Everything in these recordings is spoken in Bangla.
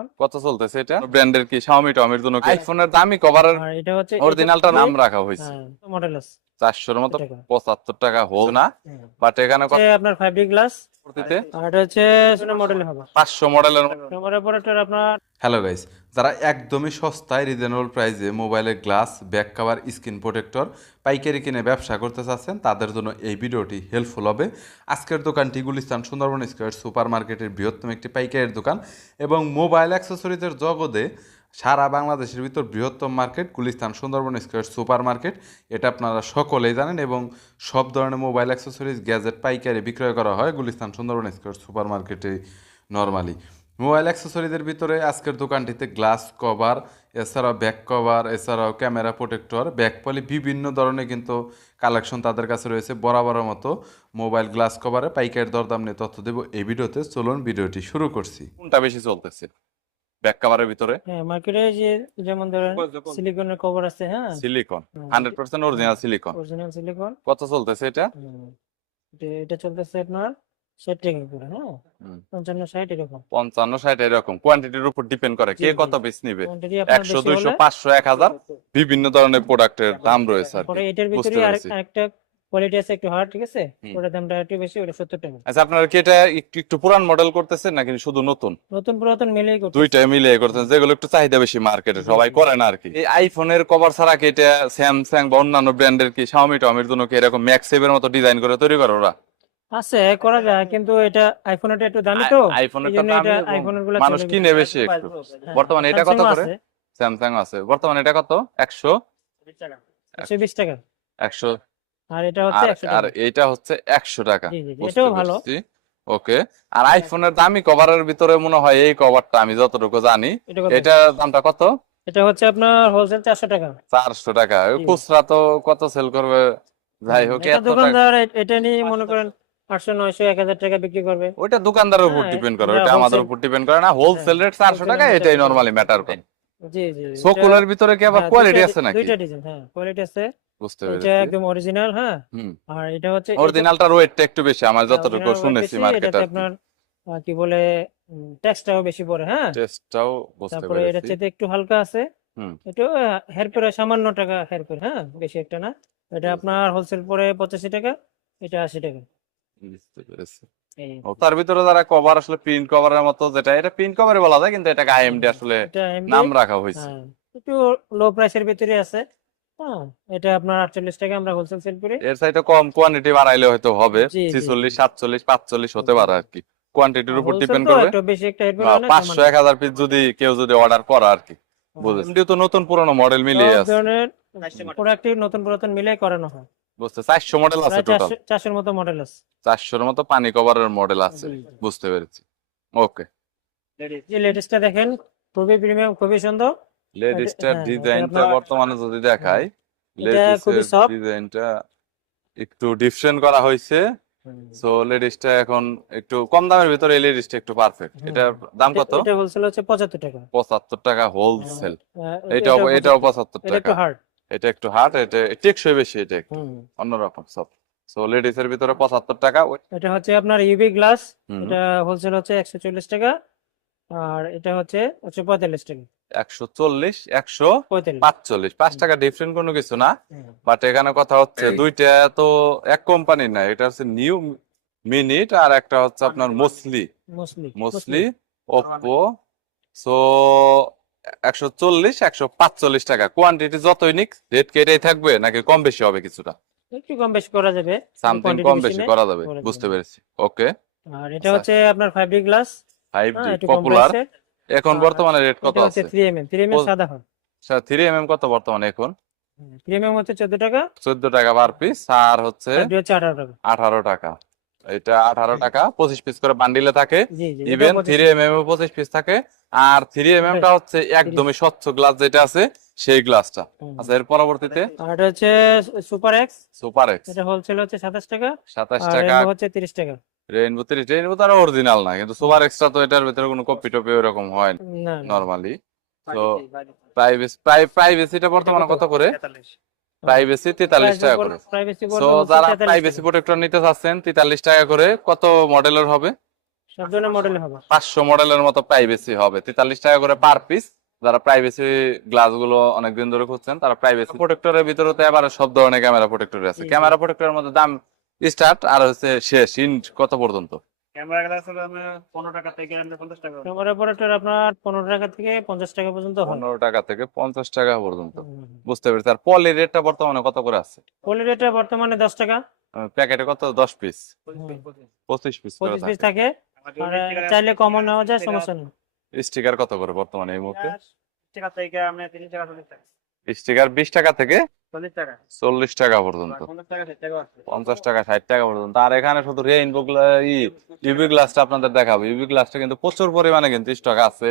টেলিফোন কত চলতেছে এটা? ব্র্যান্ডের কি Xiaomi টমির জন্য আইফোনের দামি কভারের আর এটা হচ্ছে অরিজিনালটা নাম রাখা হয়েছে। মডেল আছে। চারশোর মতো পঁচাত্তর টাকা হোক না বাট এখানে আপনার ফাইভ ডি গ্লাস পরবর্তীতে আর এটা হচ্ছে মডেল হবে পাঁচশো মডেলের ক্যামেরা অপারেটর আপনার হ্যালো গাইস যারা একদমই সস্তায় রিজনেবল প্রাইসে মোবাইলের glass back cover screen protector পাইকারি কিনে ব্যবসা করতে চাচ্ছেন তাদের জন্য এই ভিডিওটি হেল্পফুল হবে। আজকের দোকানটি গুলিস্তান সুন্দরবন স্কোয়ার সুপার মার্কেটের বৃহত্তম একটি পাইকারের দোকান এবং মোবাইল অ্যাক্সেসরিজের জগতে সারা বাংলাদেশের ভিতর বৃহত্তম market Gulistan Sundarban square super market. এটা আপনারা সকলেই জানেন এবং সব ধরনের মোবাইল অ্যাক্সেসরিজ, গ্যাজেট, পাইকারি বিক্রয় করা হয় গুলিস্তান সুন্দরবন স্কোয়ার সুপার মার্কেটে নর্মালি মোবাইল অ্যাক্সেসরিজের ভিতরে আজকের দোকানটিতে গ্লাস কভার, এছাড়াও ব্যাক কভার, এছাড়াও ক্যামেরা প্রোটেক্টর ব্যাক পলি, বিভিন্ন ধরনের কিন্তু কালেকশন তাদের কাছে রয়েছে। বরাবরের মতো মোবাইল গ্লাস কভারে পাইকারি দরদাম নিয়ে তথ্য দেবো এই ভিডিওতে। চলুন ভিডিওটি শুরু করছি। কোনটা বেশি চলতেছে? ব্যাক কাভারের ভিতরে। হ্যাঁ মার্কেটে যে যেমন ধরেন সিলিকনের কভার আছে হ্যাঁ? সিলিকন হুম। Hundred percent original silicone. Original silicone. কত চলতেছে এটা? এটা চলতেছে আপনার হ্যাঁ। পঞ্চান্ন ষাট এরকম। কোয়ান্টিটির উপর ডিপেন্ড করে কে। কত পিস নিবে। একশো দুইশো পাঁচশো এক হাজার বিভিন্ন ধরনের প্রোডাক্টের দাম রয়েছে আর এটার ভিতরে আরেকটা কোয়ালিটি আছে একটু হার্ড ঠিক আছে? ওটার দামটা একটু বেশি ওটা সত্তর টাকা। আচ্ছা আপনারা কি এটা একটু একটু পুরান মডেল করতেছেন নাকি শুধু নতুন? নতুন পুরাতন মিলেই করতে দুইটাই মিলিয়ে করতেন যেগুলো একটু চাহিদা বেশি মার্কেটে সবাই করে না আর কি? এই আইফোনের কভার ছাড়া কি এটা স্যামসাং বা অন্যান্য ব্র্যান্ডের কি Xiaomi টমির জন্য কি এরকম ম্যাক্স ম্যাক্সেভের মতো ডিজাইন করে তৈরি করে ওরা? আছে করা যায় কিন্তু এটা আইফোনটা একটু দামি তো। আইফোনের জন্য এটা আইফোনেরগুলো মানুষ কিনে বেশি একটু। বর্তমানে এটা কত করে? স্যামসাং আছে। বর্তমানে এটা কত? একশো? একশো বিশ টাকা। একশো আর এটা হচ্ছে আর এটা হচ্ছে একশো টাকা। জি জি জি, এটাও ভালো। ওকে। আর আইফোনের দামি কভারের ভিতরে মনে হয় এই কভারটা আমি যতটুকু জানি। এটা দামটা কত? এটা হচ্ছে আপনার হোলসেল চারশো টাকা। চারশো টাকা। ওই খুচরা তো কত সেল করবে? যাই হোক এত দোকানদার এটা নিয়ে মনে করেন আটশো নয়শো এক হাজার টাকা বিক্রি করবে। ওইটা দোকানদারের উপর হ্যাঁ, ডিপেন্ড করে এটা ওইটা আমাদের উপর ডিপেন্ড করে না। হোলসেল রেট চারশো wholesale টাকা এটাই নরমালি ম্যাটার করে। জি জি জি, সোকুলের ভিতরে কি আবার হ্যাঁ, কোয়ালিটি আছে নাকি? দুইটা ডিজাইন হ্যাঁ কোয়ালিটি আছে। বুঝতে এটা একদম অরিজিনাল হ্যাঁ? হুম। আর এটা হচ্ছে অরিজিনালটার ওয়েটটা একটু বেশি আমার হ্যাঁ, যতটুকু শুনেছি মার্কেটে আপনার কি বলে বেশি পড়ে হ্যাঁ? বুঝতে তারপরে এটা পেরেছি চেয়ে একটু হালকা আছে। হুম। একটু হেয়ার সামান্য টাকা হেয়ার হ্যাঁ? বেশি একটা না। এটা আপনার হোলসেল পরে পঁচাশি টাকা এটা আশি টাকা। বুঝতে পেরেছি। তার ভিতরে যারা কভার আসলে প্রিন্ট কভারের মতো যেটা এটা প্রিন্ট কভারে বলা যায় কিন্তু এটাকে আইএমডি আসলে নাম রাখা হয়েছে। হ্যাঁ একটু লো প্রাইসের ভিতরে আছে। এটা আপনার আটচল্লিশ টাকা আমরা হোলসেল সেল করি। এর কম কোয়ান্টিটি বাড়াইলে হয়তো হবে। জি, জি, ছিচল্লিশ জি। সাতচল্লিশ পাঁচচল্লিশ হতে পারে আর কি। কোয়ান্টিটির উপর ডিপেন্ড করবে। একটু বেশি একটা হেড পাঁচশো এক হাজার পিস যদি কেউ যদি অর্ডার করে আর কি। তো নতুন পুরনো মডেল মিলিয়ে আছে। ধরনের প্রোডাক্টই নতুন পুরাতন মিলে করানো হয়। বুঝতে চারশো মডেল আছে টোটাল চারশো চারশোর মতো মডেল আছে। চারশোর মতো পানি কভারের মডেল আছে। বুঝতে পেরেছি। ওকে লেটেস্টটা দেখেন খুবই প্রিমিয়াম খুবই সুন্দর। লেডিসটার হ্যাঁ, ডিজাইনটা বর্তমানে যদি দেখাই এটা ডিজাইনটা একটু ডিফারেন্ট করা হয়েছে সো লেডিসটা এখন একটু কম দামের ভিতরে এই লেডিসটা একটু পারফেক্ট। এটার দাম কত? এটা হোলসেল হচ্ছে পঁচাত্তর টাকা। পঁচাত্তর টাকা হোলসেল আহ, এটাও এটাও এটাও 75 পঁচাত্তর এটা একটু টাকা। হার্ড এটা একটু হার্ড এটা টেকসই বেশি এটা একটু অন্যরকম সব সো লেডিস এর ভিতরে পঁচাত্তর টাকা। এটা হচ্ছে আপনার ইউভি গ্লাস এটা হোলসেল হচ্ছে একশো চল্লিশ টাকা। আর এটা হচ্ছে একশো পঁয়তাল্লিশ টাকা। একশো চল্লিশ একশো পাঁচচল্লিশ। পাঁচ টাকা ডিফারেন্ট কোনো কিছু না বাট এখানে কথা হচ্ছে দুইটা তো এক কোম্পানির না এটা হচ্ছে নিউ মিনিট আর একটা হচ্ছে আপনার মোসলি মোসলি ওপ্পো সো একশো চল্লিশ একশো পাঁচচল্লিশ টাকা। কোয়ান্টিটি যতই নিক রেট কি এটাই থাকবে নাকি কম বেশি হবে কিছুটা? একটু কম বেশি করা যাবে। সামথিং কম বেশি করা যাবে করা যাবে। বুঝতে পেরেছি। ওকে আর এটা হচ্ছে আপনার ফাইভ ডি গ্লাস ফাইভ হ্যাঁ জি একটু কম পপুলার এখন বর্তমানে রেট কত আছে three M M three M M ও- সাদা হয় থ্রি এম এম কত বর্তমানে এখন? থ্রি এম এম হচ্ছে চোদ্দ টাকা। চোদ্দ টাকা পার পিস আর হচ্ছে ফাইভ ডি হচ্ছে আঠারো টাকা। আঠারো টাকা। এটা আঠারো টাকা পঁচিশ পিস করে বান্ডিলে থাকে। ইভেন পঁচিশ থ্রি এম এম পঁচিশ পিস থাকে। আর থ্রি এম টা হচ্ছে একদমই স্বচ্ছ গ্লাস যেটা আছে সেই গ্লাসটা। আচ্ছা এর পরবর্তীতে? এটা হচ্ছে সুপার এক্স সুপার এক্স এটা হোলসেল হচ্ছে সাতাশ টাকা। সাতাশ আর টাকা। Rainbow হচ্ছে তিরিশ টাকা। রেইনবো থ্রি রেইনবো তো আর অরিজিনাল না কিন্তু সুপার এক্সট্রা তো এটার ভিতরে কোনো কপি টপি ওরকম হয় না। নরমালি তো প্রাইভেসি প্রাইভেসিটা বর্তমানে কত করে? প্রাইভেসি তেতাল্লিশ টাকা করে। সো যারা প্রাইভেসি প্রোটেক্টর নিতে চাচ্ছেন তেতাল্লিশ টাকা করে কত মডেলের হবে? সব ধরনের মডেল হবে। পাঁচশো মডেলের মতো প্রাইভেসি হবে। তেতাল্লিশ টাকা করে পার পিস যারা প্রাইভেসি গ্লাসগুলো অনেকদিন ধরে খুঁজছেন তারা প্রাইভেসি প্রোটেক্টরের ভিতরে তো এবার সব ধরনের ক্যামেরা প্রোটেক্টর আছে। ক্যামেরা প্রোটেক্টরের মধ্যে দাম স্টার্ট আর হচ্ছে শেষ ইন্ট কত পর্যন্ত? ক্যামেরা গ্লাস হলো পনেরো টাকা থেকে পঞ্চাশ টাকা। ক্যামেরা প্রোডাক্টের আপনার পনেরো টাকা থেকে পঞ্চাশ টাকা পর্যন্ত পনেরো টাকা থেকে পঞ্চাশ টাকা পর্যন্ত। বুঝতে পেরেছি। আর পলির রেটটা বর্তমানে কত করে আছে? রেটটা বর্তমানে দশ টাকা। প্যাকেটে কত? দশ পিস পঁচিশ পিস পঁচিশ পিস থাকে। চাইলে নেওয়া যায় সমস্যা নেই। স্টিকার কত করে বর্তমানে এই মুহূর্তে? টাকা থেকে আমরা তিরিশ টাকা স্টিকার বিশ টাকা থেকে চল্লিশ টাকা। পর্যন্ত। পঞ্চাশ টাকা ষাট টাকা পর্যন্ত। আর এখানে শুধু রেইনবো ইউভি গ্লাসটা আপনাদের দেখাবো। ইউভি গ্লাসটা কিন্তু প্রচুর পরিমাণে কিন্তু স্টক আছে।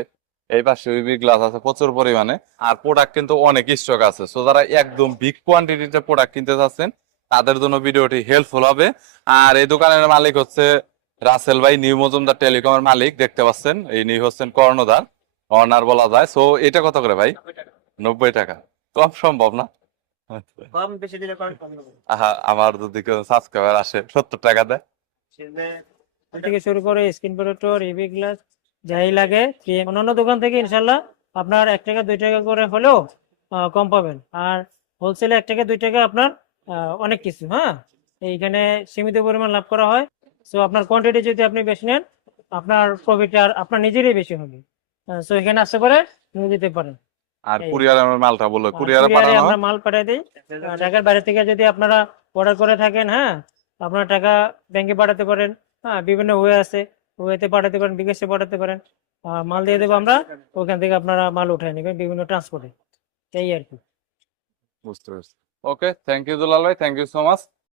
এই পাশে ইউভি গ্লাস আছে প্রচুর পরিমাণে। আর প্রোডাক্ট কিন্তু অনেক স্টক আছে। সো যারা একদম বিগ কোয়ান্টিটিতে প্রোডাক্ট কিনতে চাচ্ছেন তাদের জন্য ভিডিওটি হেল্পফুল হবে। আর এই দোকানের মালিক হচ্ছে রাসেল ভাই নিউ মজুমদার টেলিকমের মালিক। দেখতে পাচ্ছেন এই নিউ হচ্ছেন কর্ণধার। অনার বলা যায়। সো এটা কত করে ভাই? নব্বই টাকা। কম সম্ভব না? কম বেশি দিলে কম কম দেবো। আহা আমার যদি কেউ সাবস্ক্রাইবার আসে সত্তর টাকা দেয়। থেকে শুরু করে স্ক্রিন প্রোটেক্টর ইভি গ্লাস যাই লাগে অন্যান্য দোকান থেকে ইনশাল্লাহ আপনার এক টাকা দুই টাকা করে হলেও কম পাবেন। আর হোলসেলে এক টাকা দুই টাকা আপনার আহ, অনেক কিছু হ্যাঁ? এইখানে সীমিত পরিমাণ লাভ করা হয়। সো আপনার কোয়ান্টিটি যদি আপনি বেশি নেন আপনার প্রফিট আর আপনার নিজেরই বেশি হবে। সো এখানে আসতে পারে নিয়ে যেতে পারেন। আর এই। কুরিয়ারের মালটা বলো কুরিয়ারে পাঠানো। আমরা মাল পাঠিয়ে দিই। ঢাকার বাইরে থেকে যদি আপনারা অর্ডার করে থাকেন হ্যাঁ আপনার টাকা ব্যাংকে পাঠাতে পারেন হ্যাঁ বিভিন্ন ওয়ে আছে ওয়েতে পাঠাতে পারেন বিকাশে পাঠাতে পারেন মাল দিয়ে দেবো আমরা ওখান থেকে আপনারা মাল উঠায় নেবেন বিভিন্ন ট্রান্সপোর্টে এই আর কি। বুঝতে পারছি। ওকে থ্যাংক ইউ দুলাল ভাই থ্যাংক ইউ সো মাচ